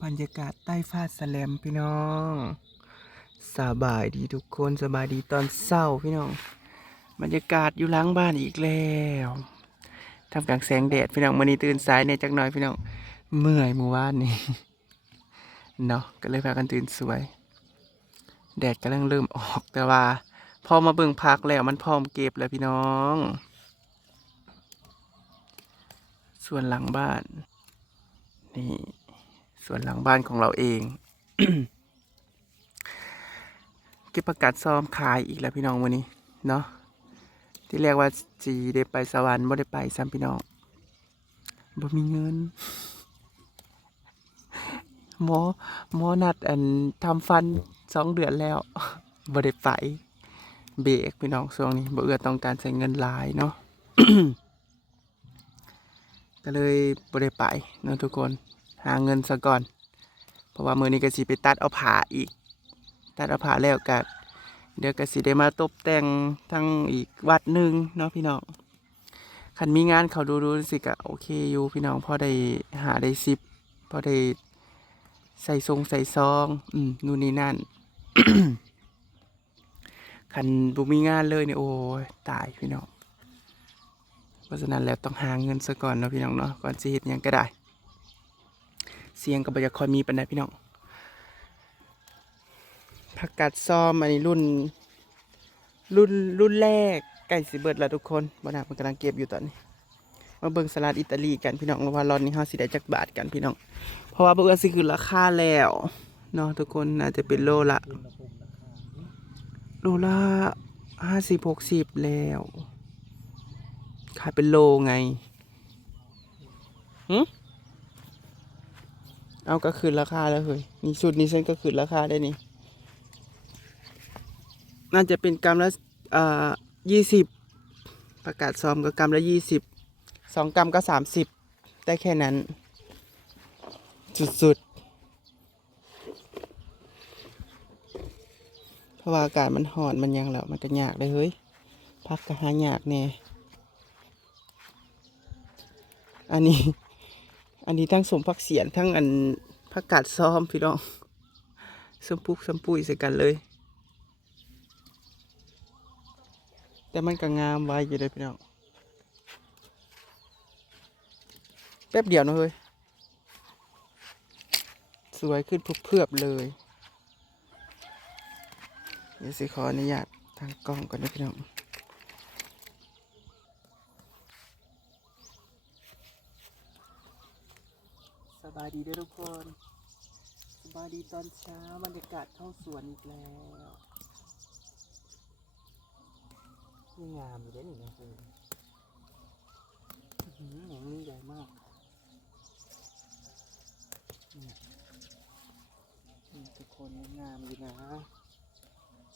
บรรยากาศใต้ฟ้าแสลมพี่น้องสบายดีทุกคนสบายดีตอนเศร้าพี่น้อง บรรยากาศอยู่หล้างบ้านอีกแล้วทำกลางแสงแดดพี่น้องวันนี้ตื่นสายเนี่ยจักหน่อยพี่น้องเมื่อยเมื่อวานนี้เนาะก็เลยพากันตื่นสวย แดดกำลังเริ่มออกแต่ว่า พอมาเบิ่งพักแล้วมันพร้อมเก็บแล้วพี่น้อง ส่วนหลังบ้าน นี่ ส่วนหลังบ้านของเราเองเก็บประกาศซ้อมขายอีกแล้วพี่น้องวันนี้เนาะที่เรียกว่าจีได้ไปสวรรค์บ่ได้ไปซ้ำพี่น้องบ่มีเงินหมอหมอนัดอันทำฟันสองเดือนแล้วบ่ได้ไปเบรกพี่น้องช่วงนี้บ่เอื้อต้องการใช้เงินหลายเนาะก็เลยบ่ได้ไปเนาะทุกคน หาเงินซะก่อน เพราะว่ามือนี้ก็สิไปตัดเอาผ้าอีก ตัดเอาผ้าแล้วก็เดี๋ยวก็สิได้มาตกแต่งทั้งอีกวัดหนึ่งเนาะพี่น้องคันมีงานเขาดูดูสิก็โอเคอยู่พี่น้องพอได้หาได้ซิปพอได้ใส่ทรงใส่ซอง อืมนู่นนี่นั่นคันบุมีงานเลยเนี่ยโอ้ยตายพี่น้อง เพราะฉะนั้นแล้วต้องหาเงินซะก่อนเนาะพี่น้องเนาะก่อนจะเฮ็ดหยังก็ได้ เสียงก็บ่จะคอยมีปันไดพี่น้องผักกาดซ้อมอันนี้รุ่น รุ่นรุ่นแรกใกล้สิเบิดแล้วทุกคนบ่น่ามันกำลังเก็บอยู่ตอนนี้มาเบิ่งสลัดอิตาลีกันพี่น้องว่ารอนนี้เฮาสิได้จักบาทกันพี่น้อง เพราะว่าเบิ่งสิคือราคาแล้วเนาะทุกคนน่าจะเป็นโลละโลละห้าสิบหกสิบแล้วขายเป็นโลไงหึ เอาก็คืนราคาแล้วเฮ้ยนี่ชุดนี้ฉันก็คืนราคาได้นี่ น่าจะเป็นกรัมละอ่ายี่สิบประกาศซ้อมก็กรัมละยี่สิบสองกรัมก็สามสิบได้แค่นั้น สุดๆ เพราะว่าอากาศมันหอนมันยังแล้วมันก็ยากเลยเฮ้ย พักก็หายากแน่อันนี้ อันนี้ทั้งสมพักเสียนทั้งอันพักกาดซ้อมพี่น้องสมปุกสมปุยใส่กันเลย แต่มันก็งามไว้อยู่เลยพี่น้องแป๊บเดียวนะเฮ้ย สวยขึ้นพุเพือบเลยเดี๋ยวสิขออนุญาตทางกล้องก่อนนะพี่น้อง บายดีด้อทุกคน สบายดีตอนเช้าบรรยากาศเข้าสวนอีกแล้วนี่งามอยู่เด้อนี่นะคืออื้อหือหนังนี่ใหญ่มากเนี่ยทุกคนงามอยู่นะ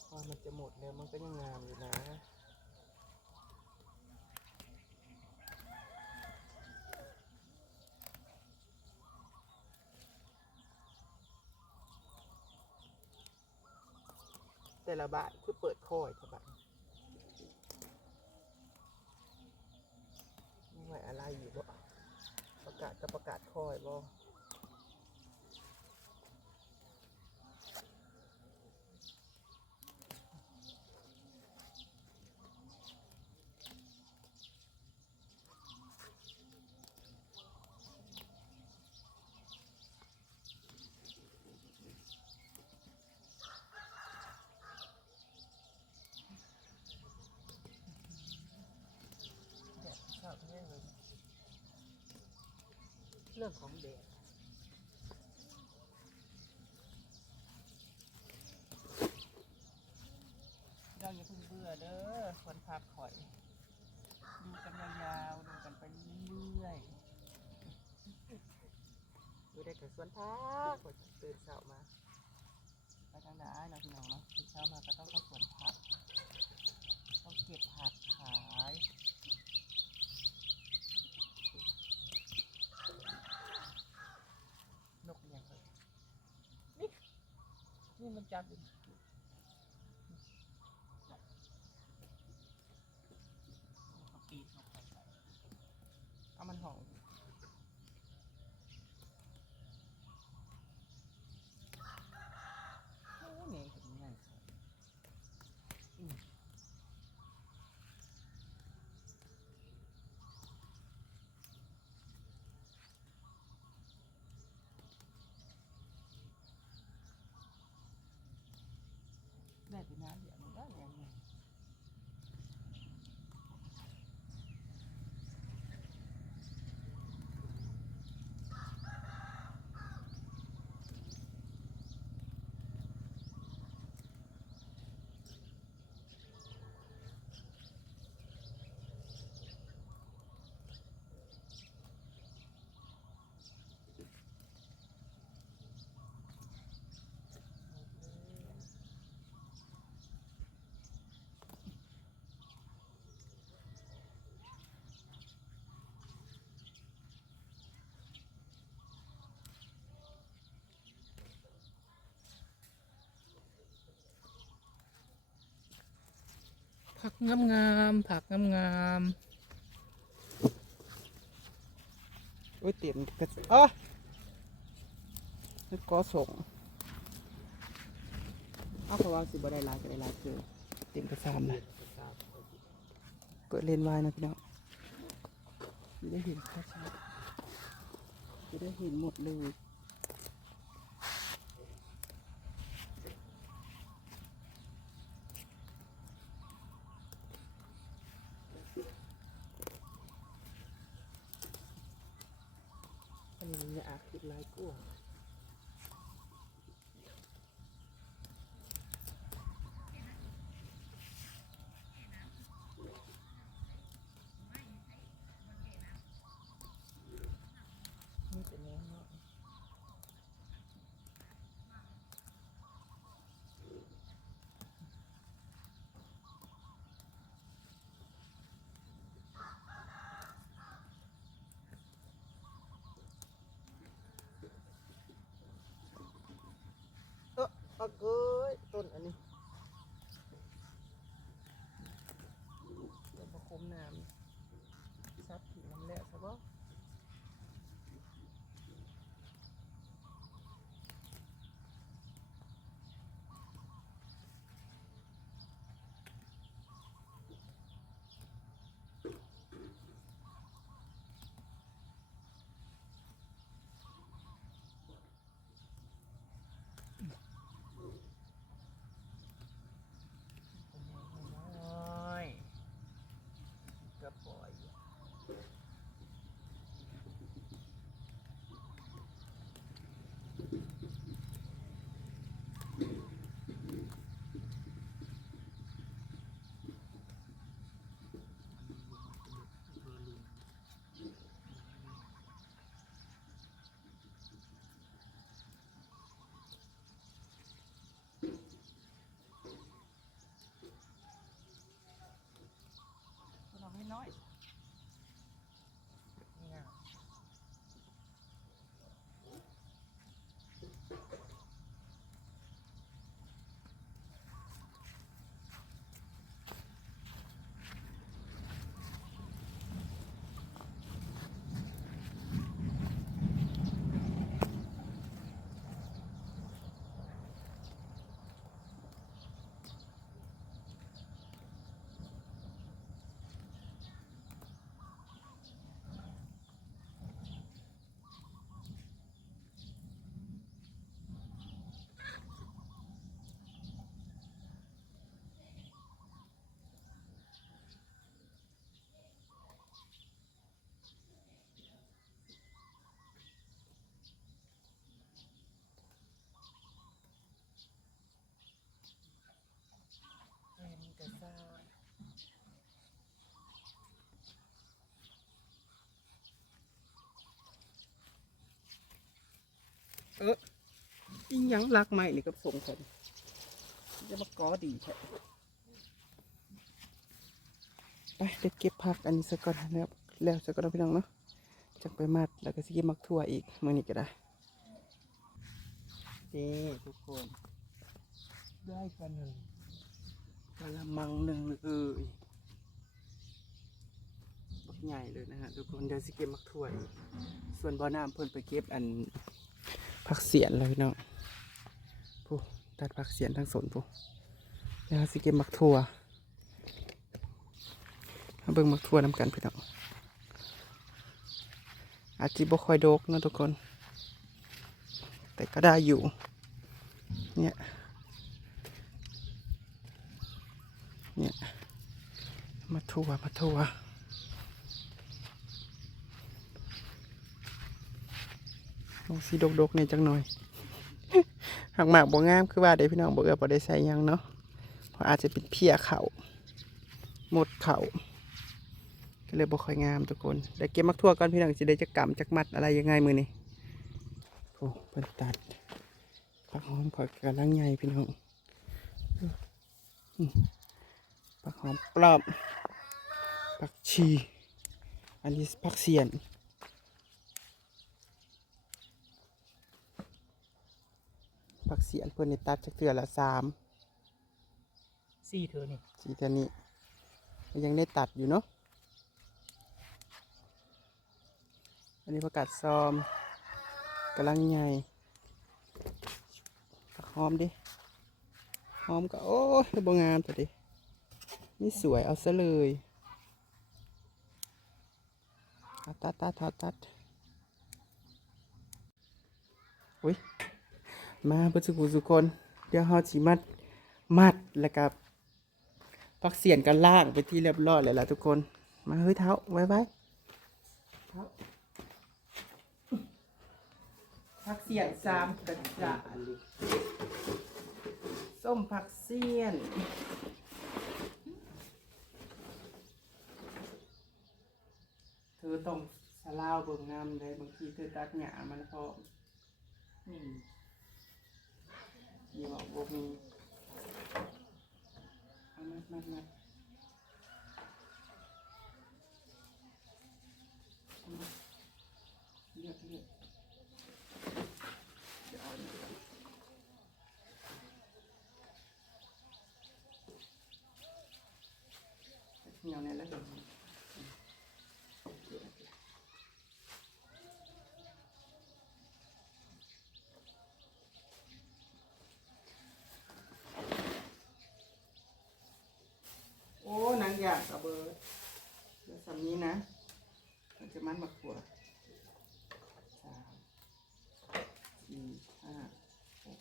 พอมันจะหมดแล้วมันก็ยังงามอยู่นะ แต่ละบาทคือเปิดคอยทบาบัตนี่ไว้อะไรอยู่บ่ประกาศจะประกาศคอยบ่แดดชอบแห้งเลย เรื่องของแดดเราอย่าเพิ่งเบื่อเด้อควรพักข่อย ดูกันยาวๆ ดูกันไปเรื่อยๆ ดูได้กับสวนพักข่อยตื่นเช้ามาไปทางไหนนะพี่น้องเนาะตื่นเช้ามาก็ต้องเข้าสวนผัก ต้องเก็บผักขาย นกยังเลยนี่ นี่มันจับอีกเอาปีกนกไปใส่เอามันห่อง ผักงามงามๆผักงามงามๆโอ้ยเต็มกระสอ๋อนึกก็ส่งเอาเพราะว่าสิบ่ได้ลายก็ได้ลายคือเต็มกระซามนะเปิดเลนส์ไว้นะพี่น้องจะได้เห็นชัดๆจะได้เห็นหมดเลย อันนี้มันจะอาจคิดลายกลัวนี่เป็นแนวเนาะ เออเอาเกยต้นอันนี้ เอออีหยังรักใหม่นี่กับส่งคนจะมาก้อดีใช่ไปเด็ดเก็บผักอันนี้ซะก่อนนะครับ แล้วซะก่อนพี่น้องเนาะจักไปมัดแล้วก็สิเก็บมักทั่วอีกมื้อนี้ก็ได้นี่ทุกคน ได้กันหนึ่งกะละมังหนึ่งเลยบักใหญ่เลยนะฮะทุกคนเดี๋ยวสิเก็บมักถั่วส่วนบ่อน้ำเพิ่นไปเก็บอัน ผักเสียนเลยพี่น้องผู้ตัดผักเสียนทั้งสนผู้เดี๋ยวสิเก็บมักถั่วมาเบิ่งมักถั่วนำกันพี่น้องอาจจะบ่ค่อยโดกนะทุกคน แต่ก็ได้อยู่ เนี่ย เนี่ย มาทัวมาทัว ลงสีดกๆเนี่ยจังหน่อยหักหมากบ่งามคือว่าเดี๋ยวพี่น้องบอกเออบ่ได้ใส่ยังเนาะเพราะอาจจะเป็นเพี้ยเขาหมดเขาก็เลยบ่ค่อยงามทุกคนเดี๋ยวเก็บมักทั่วก่อนพี่น้องจะได้จะกำจักมัดอะไรยังไงมือนี่โอ้เพิ่นตัดผักหอมขอยกำลังใหญ่พี่น้องผักหอมปลอมผักชีอันนี้ผักเสียน ผักเสียนเพื่อนในตัดจากเถื่อละสามสี่เธอนี่สีตัวนี้ยังได้ตัดอยู่เนาะอันนี้ประกาศซอมกำลังใหญ่ผักหอมดิหอมก็โอ้ยบงามแต่ดินี่สวยเอาซะเลยเอาตัดตัดตัดตัดอุ้ย มาเพื่อสุขุสุคน เดี๋ยวเฮาสิมัดมัดแล้วกับพักเสียนกันล่างไปที่เรียบร้อยแล้วล่ะทุกคน มาเฮ้ยเท้าไว้ไว้เท้าพักเสียนสามกระจาส้มผักเสียนเธอต้องสลาวเบิ่งน้ำเลยบางทีเธอตัดหญ้ามันพออืม บ่มีเอามัดมัดมัดเอามาเลือกเลือกเดี๋ยวเอาอันนี้ก่อนเหนียวเนี่ยแล้วเดี๋ยวโอ้นางอยากกระเบิด เดี๋ยวสำนี้นะมันจะมัดบักขวดสามสี่ห้าหก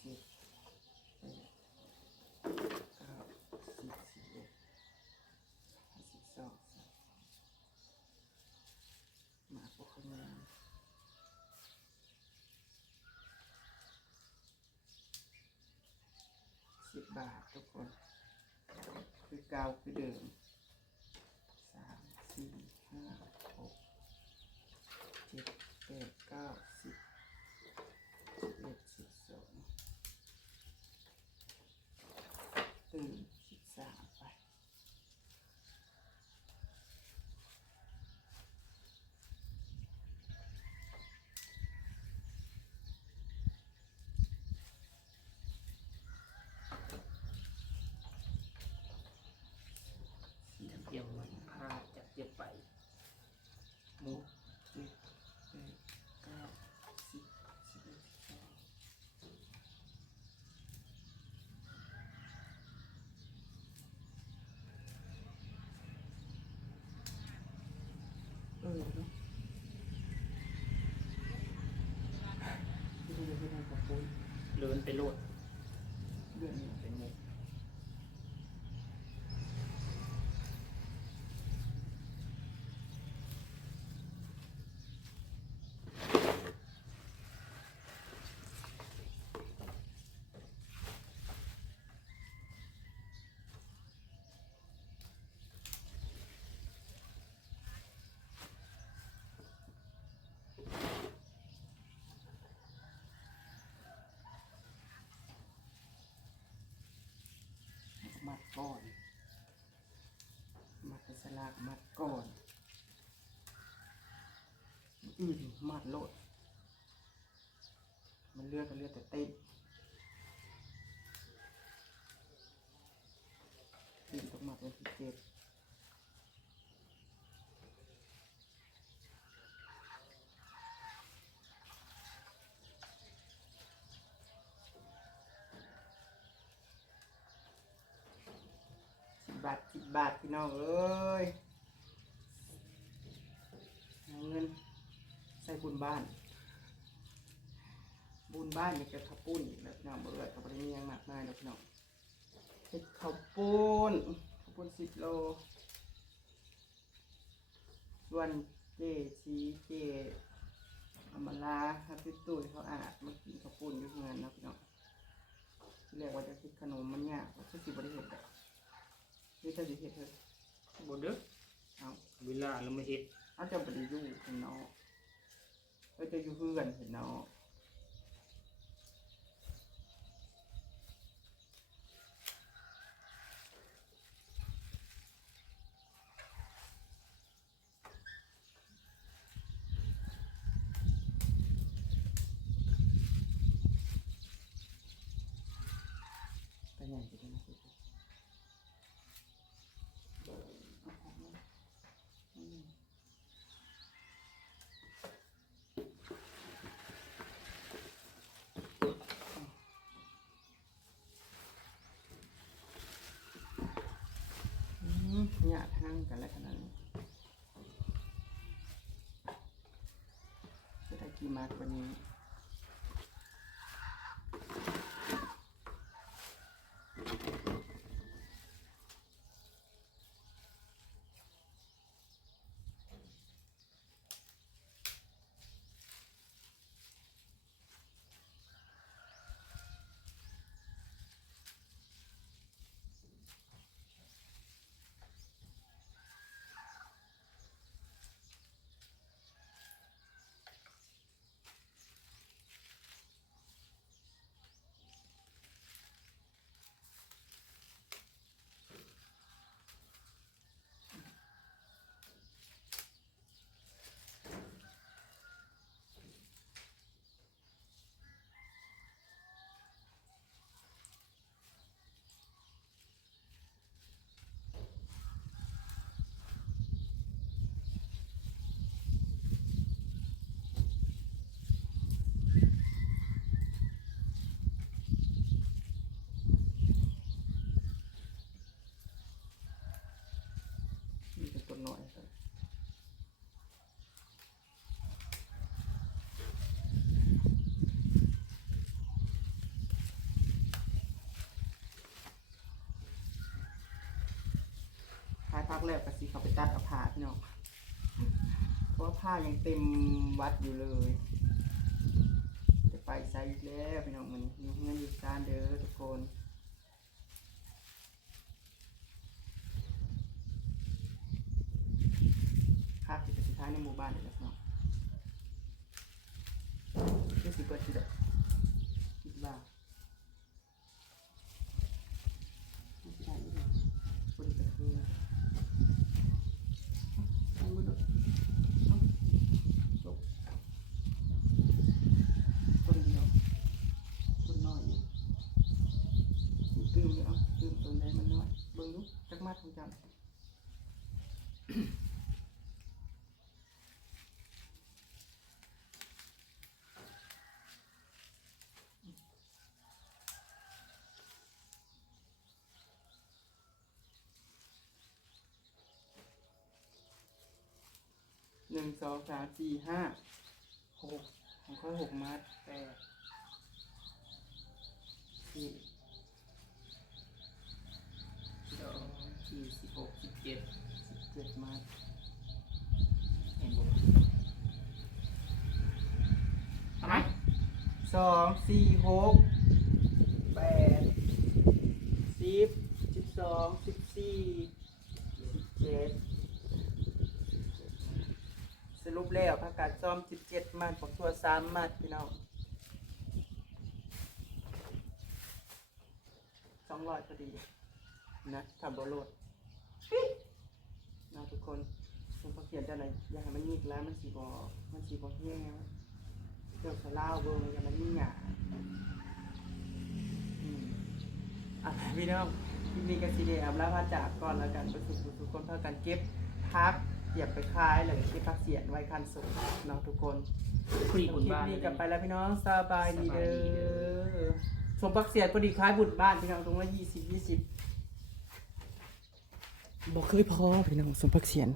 เจ็ดแปดเก้าสิบสิบเอ็ดสิบสองสิบหมาพวกเขางาม สิบบาททุกคน คือ เก่าคือเดิมสามสี่ห้าหกเจ็ดแปดเก้าสิบสิบเอ็ดสิบสองตื่นสิบสามไป จับเกี่ยวมันพาจับเกี่ยวไป หกเจ็ดแปดเก้าสิบสิบเอ็ดสิบสองเออเนาะดูเลยไม่ได้กับปุ้ย เดินไปโลด เดือนนี้ เป็นมุก มัด ก่อน มัดสลากมัดก่อนอื่นมัดโลด มันเลือกก็เลือกแต่เต้นตีนต้องมัดวันที่เจ็ดสิ บาทสิบบาทพี่น้องเอ้ยเงินใส่บุญบ้าน บุญบ้านนี่ก็ข้าวปุ้นอีกแล้วพี่น้องเอื้อกับบริมีหยังมากมายแล้วพี่น้องเฮ็ดข้าวปุ้นข้าวปุ้นสิบโลส่วนเจชีเจอำมาลาฮัตติตุ้ยเขาอาจมากินข้าวปุ้นอยู่ที่งานนะพี่น้องที่แรกว่าจะคิดขนมมันยากว่าจะสิบริเห็ดแบบ นี่ถ้าสิเห็ดเถอะบเด้อเอาเวลาเราไม่เฮ็ดเอาจะบริยูเห็นเนาะเออจะอยู่เพื่อนเห็นเนาะ อะไรขนาดนี้จะได้กี่มาร์กวันนี้ มีเป็นตัวน้อยครับท้ายพักแล้วก็สิเขาไปตัดเอาผ้าพี่น้องเพราะว่าผ้ายังเต็มวัดอยู่เลย จะไปใส่แล้วพี่น้องมันอยู่เงินอยู่การเด้อทุกคน ภาพที่เป็นสุดท้ายใน หมู่บ้านเลยครับเนาะนี่สิเปิดที่เด็กคิดว่าไม่ใช่ไม่ได้บริการคือเอามือดดเนาะจบคนเดียวคนน้อยนี่ตื่มเลยเอะตื่มตรงไหนมันน้อยเบิ่งดูจักมาของจัน หนึ่งสองสามสี่ห้าหกของค่อยหกมัดแปดสิบสองสี่สิบหกสิบเจ็ดสิบเจ็ดมัดเห็นบ่ทำไมสองสี่หกแปดสิบสิบสองสิบสี่สิบเจ็ด รุปแล้วประกาศซ้อมสิบเจ็ดมัดปักทัวสามมัดพี่น้องสองร้อยพอดีนะทำบอลดนะทุกคนผมเขียนจะไหนอยากให้มันยิกแล้วมันสีบอมันสีบอแห้งเกี่ยวกับลาเบิร์อย่ามันยิ่งหยาอืมอะพี่น้องที่มีกระสีเดียบแล้วพาจากก่อนแล้วกันปสุขทุกคนพากันเก็บพัก เก็บไปคายแล้วก็เก็บพักเสียนไว้คันสุดเนาะทุกคนคลีคบุญลิปบ้านนี้เลยกลับไปแล้วพี่น้องสบายดีเด้สบายดีเด้อสมพักเสียนพอดีคล้ายบุญบ้านพี่น้องตรงละยี่สิบยี่สิบบอกเคยพอพี่น้องสมพักเสียน